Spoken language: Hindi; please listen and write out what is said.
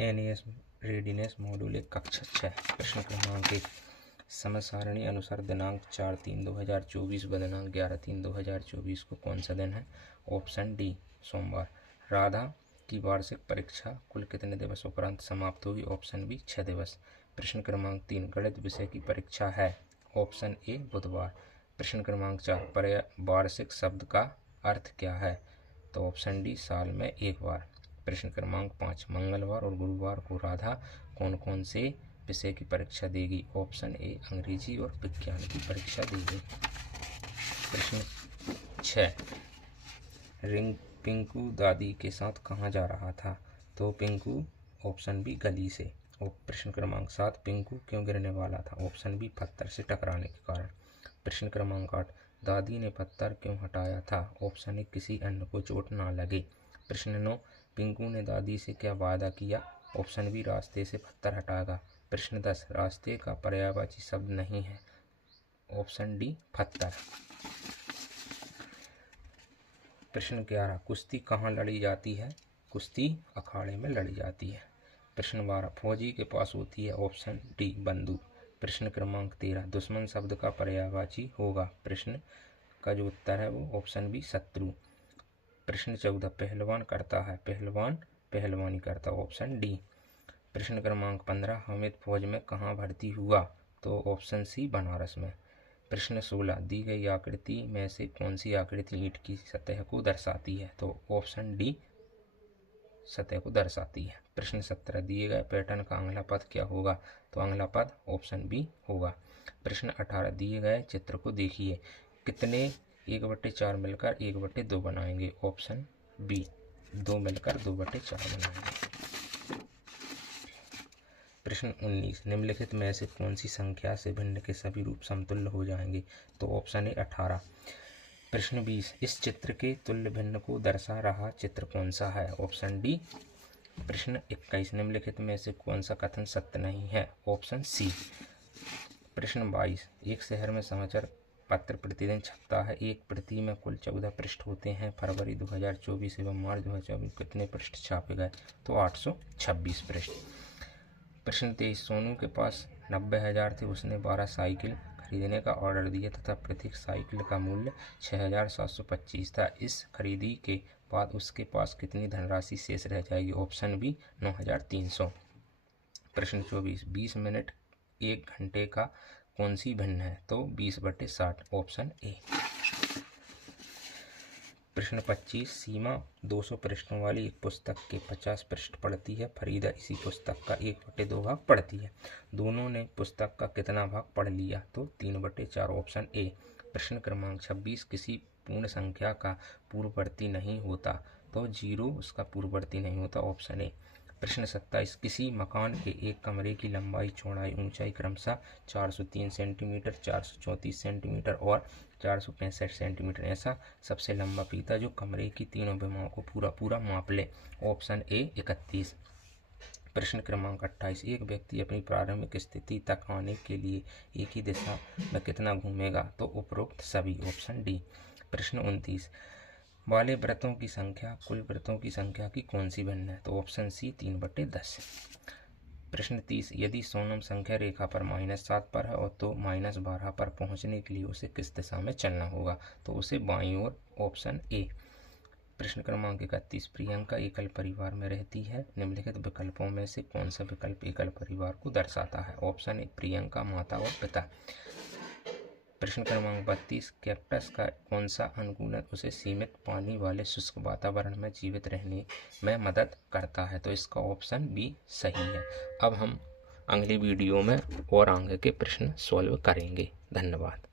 NAS रेडीनेस मॉड्यूल 1 कक्षा 6। प्रश्न क्रमांक 1, समय सारणी अनुसार दिनांक 4/3/2024 व दिनांक 11/3/2024 को कौन सा दिन है? ऑप्शन डी सोमवार। राधा की वार्षिक परीक्षा कुल कितने दिवस उपरांत समाप्त होगी? ऑप्शन बी 6 दिवस। प्रश्न क्रमांक 3, गणित विषय की परीक्षा है? ऑप्शन ए बुधवार। प्रश्न क्रमांक 4, वार्षिक शब्द का अर्थ क्या है? तो ऑप्शन डी साल में एक बार। प्रश्न क्रमांक 5, मंगलवार और गुरुवार को राधा कौन कौन से विषय की परीक्षा देगी? ऑप्शन ए अंग्रेजी और विज्ञान की परीक्षा देगी। प्रश्न 6, पिंकू दादी के साथ कहाँ जा रहा था? तो पिंकू ऑप्शन बी गली से। और प्रश्न क्रमांक 7, पिंकू क्यों गिरने वाला था? ऑप्शन बी पत्थर से टकराने के कारण। प्रश्न क्रमांक 8, दादी ने पत्थर क्यों हटाया था? ऑप्शन ए किसी अन्य को चोट ना लगे। प्रश्न 9, पिंकू ने दादी से क्या वादा किया? ऑप्शन बी रास्ते से पत्थर हटाएगा। प्रश्न 10, रास्ते का पर्यायवाची शब्द नहीं है? ऑप्शन डी पत्थर। प्रश्न 11, कुश्ती कहाँ लड़ी जाती है? कुश्ती अखाड़े में लड़ी जाती है। प्रश्न 12, फौजी के पास होती है? ऑप्शन डी बंदूक। प्रश्न क्रमांक 13, दुश्मन शब्द का पर्यायवाची होगा? प्रश्न का जो उत्तर है वो ऑप्शन बी शत्रु। प्रश्न 14, पहलवान करता है? पहलवान पहलवानी करता, ऑप्शन डी। प्रश्न क्रमांक 15, हामिद फौज में कहाँ भर्ती हुआ? तो ऑप्शन सी बनारस में। प्रश्न 16, दी गई आकृति में से कौन सी आकृति ईंट की सतह को दर्शाती है? तो ऑप्शन डी सतह को दर्शाती है। प्रश्न 17, दिए गए पैटर्न का अगला पद क्या होगा? तो अगला पद ऑप्शन बी होगा। प्रश्न 18, दिए गए चित्र को देखिए, कितने 1/4 मिलकर 1/2 बनाएंगे? ऑप्शन बी 2 मिलकर 2/4 बनाएंगे। प्रश्न 19, निम्नलिखित में से कौन सी संख्या से भिन्न के सभी रूप समतुल्य हो जाएंगे? तो ऑप्शन ए 18। प्रश्न 20, इस चित्र के तुल्य भिन्न को दर्शा रहा चित्र कौन सा है? Option D. प्रश्न 21, निम्नलिखित में से कौन सा कथन सत्य नहीं है? Option C. प्रश्न 22, एक शहर में समाचार पत्र प्रतिदिन छपता है, एक प्रति में कुल 14 पृष्ठ होते हैं। फरवरी 2024 एवं मार्च 2024 कितने पृष्ठ छापे गए? तो 826 पृष्ठ। प्रश्न 23, सोनू के पास 90,000 थे, उसने 12 साइकिल खरीदने का ऑर्डर दिया तथा प्रत्येक साइकिल का मूल्य 6,725 था। इस खरीदी के बाद उसके पास कितनी धनराशि शेष रह जाएगी? Option B 9,300। प्रश्न 24, 20 मिनट 1 घंटे का कौन सी भिन्न है? तो 20/60, ऑप्शन ए। प्रश्न 25, सीमा 200 पृष्ठों वाली एक पुस्तक के 50 पृष्ठ पढ़ती है, फरीदा इसी पुस्तक का 1/2 भाग पढ़ती है। दोनों ने पुस्तक का कितना भाग पढ़ लिया? तो 3/4, ऑप्शन ए। प्रश्न क्रमांक 26, किसी पूर्ण संख्या का पूर्ववर्ती नहीं होता? तो 0 उसका पूर्ववर्ती नहीं होता, ऑप्शन ए। प्रश्न 27, किसी मकान के एक कमरे की लंबाई चौड़ाई ऊंचाई क्रमशः 403 सेंटीमीटर, 434 सेंटीमीटर और 465 सेंटीमीटर, ऐसा सबसे लंबा फीता जो कमरे की तीनों विमाओं को पूरा माप ले? Option A 31। प्रश्न क्रमांक 28, एक व्यक्ति अपनी प्रारंभिक स्थिति तक आने के लिए एक ही दिशा में कितना घूमेगा? तो उपरोक्त सभी, ऑप्शन डी। प्रश्न 29, वाले व्रतों की संख्या कुल व्रतों की संख्या की कौन सी भिन्न है? तो ऑप्शन सी 3/10। प्रश्न 30, यदि सोनम संख्या रेखा पर -7 पर है और तो -12 पर पहुंचने के लिए उसे किस दिशा में चलना होगा? तो उसे बाईं ओर, ऑप्शन ए। प्रश्न क्रमांक 31, प्रियंका एकल परिवार में रहती है, निम्नलिखित विकल्पों में से कौन सा विकल्प एकल परिवार को दर्शाता है? ऑप्शन ए प्रियंका माता और पिता। प्रश्न क्रमांक 32, कैक्टस का कौन सा अनुकूलन उसे सीमित पानी वाले शुष्क वातावरण में जीवित रहने में मदद करता है? तो इसका ऑप्शन बी सही है। अब हम अगली वीडियो में और आगे के प्रश्न सॉल्व करेंगे। धन्यवाद।